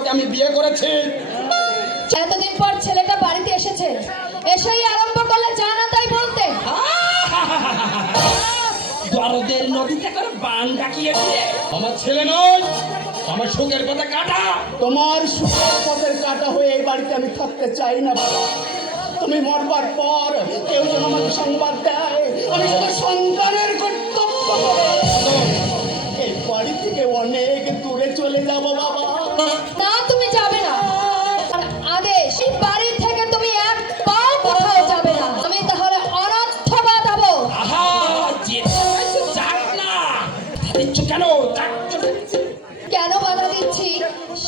ওকে আমি বিয়ে করেছি। এতদিন পর ছেলেটা বাড়িতে এসেছে, এসেই আরম্ভ করলে জানা তাই বলতে। দরদের নদীতে করে বান ডাকিয়ে দিয়ে আমার ছেলে নয়, আমার সুখের পথে কাটা। তোমার সুখের পথের কাটা হয়ে এই বাড়িতে আমি থাকতে চাই না বাবা। তুমি মরবার পর কেউ যেন আমাকে সংবাদ দেয়, আমি শুধু সন্তানের কর্তব্য করে এই বাড়ি থেকে অনেক দূরে চলে যাব বাবা। না, তুমি যাবে না। আর আদেশ, এই বাড়ি থেকে তুমি এক পাও কোথাও যাবে না। আমি তাহলে অনর্থ বাঁধাবো। আহা, যেতে চাইছো যাক না, দিচ্ছ কেন? কেন বাধা দিচ্ছি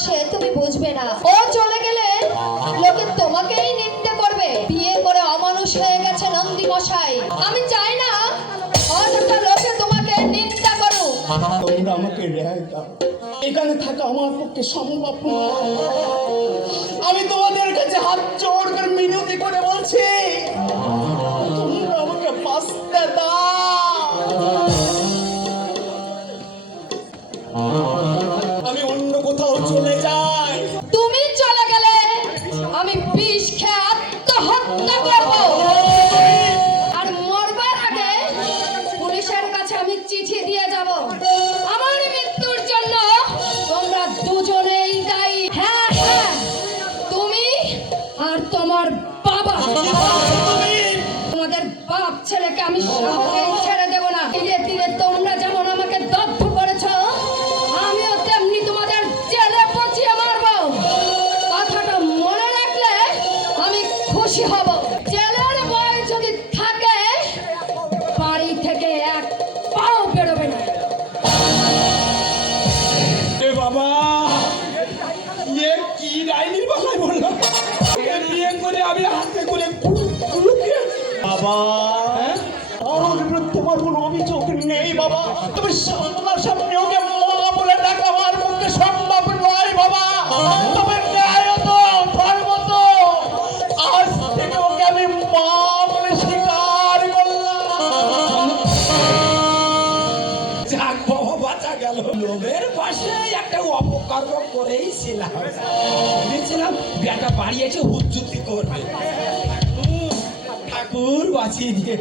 সে তুমি বুঝবে না। ও চলে গেলে লোকে তোমাকেই নিন্দে করবে। বিয়ে করে অমানুষ হয়ে গেছে নন্দী মশাই। আমি চাই না অযথা লোকে তোমাকে নিন্দা করুক। তোমরা আমাকে রেহাই দাও, এখানে থাকা আমার পক্ষে সম্ভব নয়। আমি তোমাদের কাছে হাত জোড় করে মিনতি করে বলছি, তোমরা আমাকে বাঁচতে দাও। আমি অন্য কোথাও চলে যাই। তুমি চলে গেলে আমি বিষ খেয়ে আত্মহত্যা করব। আর মরবার আগে পুলিশের কাছে আমি চিঠি দিয়ে যাব। আমার মৃত্যুর জন্য তোমরা দুজনেই দায়ী। হ্যাঁ হ্যাঁ, তুমি আর তোমার বাবা। তোমাদের বাপ ছেলেকে আমি সহজেই ছেড়ে দেব না। ধীরে ধীরে তোমরা যেমন আমাকে দগ্ধ করেছ, আমিও তেমনি তোমাদের জেলে পচিয়ে মারবো। কথাটা মনে রাখলে আমি খুশি হব। জেলের ভয় যদি থাকে, বাড়ি থেকে এক পাও বেরোবে না। এ বাবা, এ কি ডাইনির বাসায় বললো? এ বিয়ে করে আমি হাতে করে বাবা, আমার বিরুদ্ধে আমার কোনো অভিযোগ নেই বাবা। তুমি আপনার সামনে ওকে মা বলে ডাকা আমার পক্ষে সম্ভব নয় বাবা। তবে ন্যায়ত ধর্মত আজ থেকে ওকে আমি মা বলে স্বীকার করলাম। যাক বাবা, বাঁচা গেল। লোভের পাশে একটা অপকর্ম করেই ছিলাম। ভেবেছিলাম বেটা বাড়িয়েছে হুজ্জুতি করবে। ঠাকুর বাঁচিয়ে দিয়ে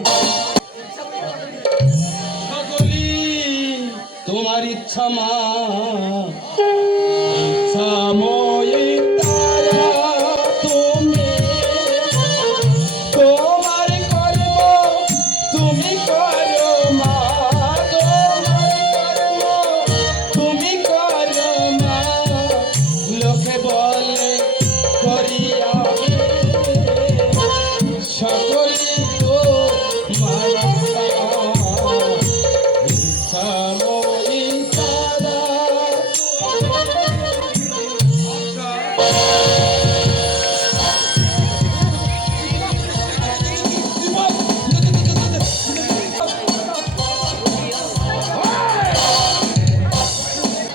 সকলি তোমার ইচ্ছা মা, ইচ্ছা মই তারা তুমি, তোমার কর্ম তুমি করো মা, তোমার কর্ম তুমি করো মা। লোকে বলে করিয়া সকলি তো মারা ইচ্ছা মই তারা।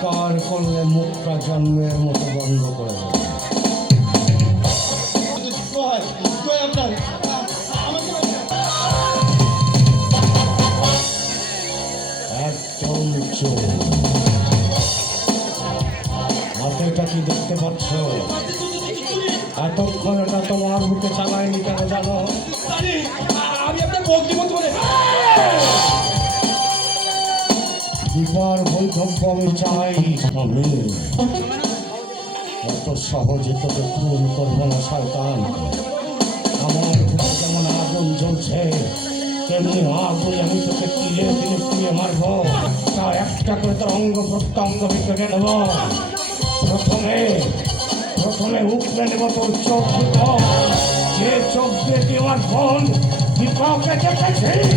কার করলে মুখটা জন্মের মতো বন্ধ করে দেবে। আপনার একদম চোর। হাতেটা কি দেখতে পাচ্ছ? এতক্ষণ এটা তোমার বুকে চালায়নি কেন জানো? আমি আপনার বক্তব্য বলে বিবার বৈধব্য আমি চাই। আমি এত সহজে তোকে খুন করবো না শয়তান। আমার বুকে যেমন আগুন জ্বলছে, তেমনি আগুন আমি তোকে তিলে তিলে পুড়িয়ে মারবো। তা একটা করে তোর অঙ্গ প্রত্যঙ্গ ভেঙে নেব। প্রথমে উপড়ে নেব তোর চোখ দুটো, যে চোখ দিয়ে তুই আমার বোন দীপকে দেখেছিস।